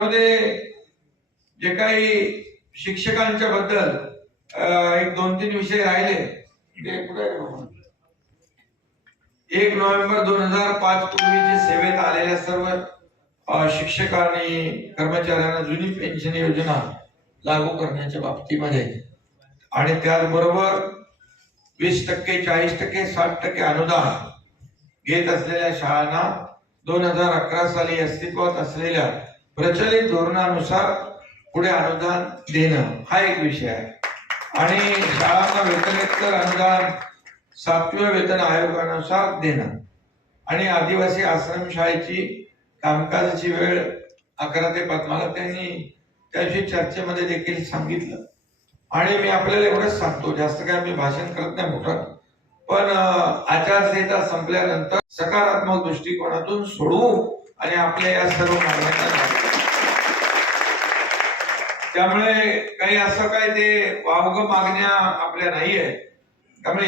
मध्ये जे काही शिक्षकांच्या बद्दल एक दोन तीन विषय राहिले. एक नोव्हेंबर दोन हजार पाच पूर्वीचे सेवेत आलेल्या सर्व शिक्षकांनी शिक्षक आणि कर्मचाऱ्यांना जुनी पेन्शन योजना लागू करण्याच्या बाबतीमध्ये आणि त्याचबरोबर वीस टक्के चाळीस टक्के साठ टक्के अनुदान घेत असलेल्या शाळांना दोन हजार अकरा साली अस्तित्वात असलेल्या प्रचलित धोरणानुसार पुढे अनुदान देणं हा एक विषय आहे. आणि शाळांना वेतनेतर अनुदान सातव्या वेतन आयोगानुसार देणं. आणि आदिवासी आश्रम शाळेची कामकाजाची वेळ अकरा ते पाच मला त्यांनी त्याविषयी चर्चेमध्ये देखील सांगितलं. आणि मी आपल्याला एवढंच सांगतो जास्त काय मी भाषण करत नाही मोठं. पण आचारसंहिता संपल्यानंतर सकारात्मक दृष्टिकोनातून सोडवू आणि आपल्या या सर्व मागण्यांना त्यामुळे काही असं काय ते वावग मागण्या आपल्या नाहीये त्यामुळे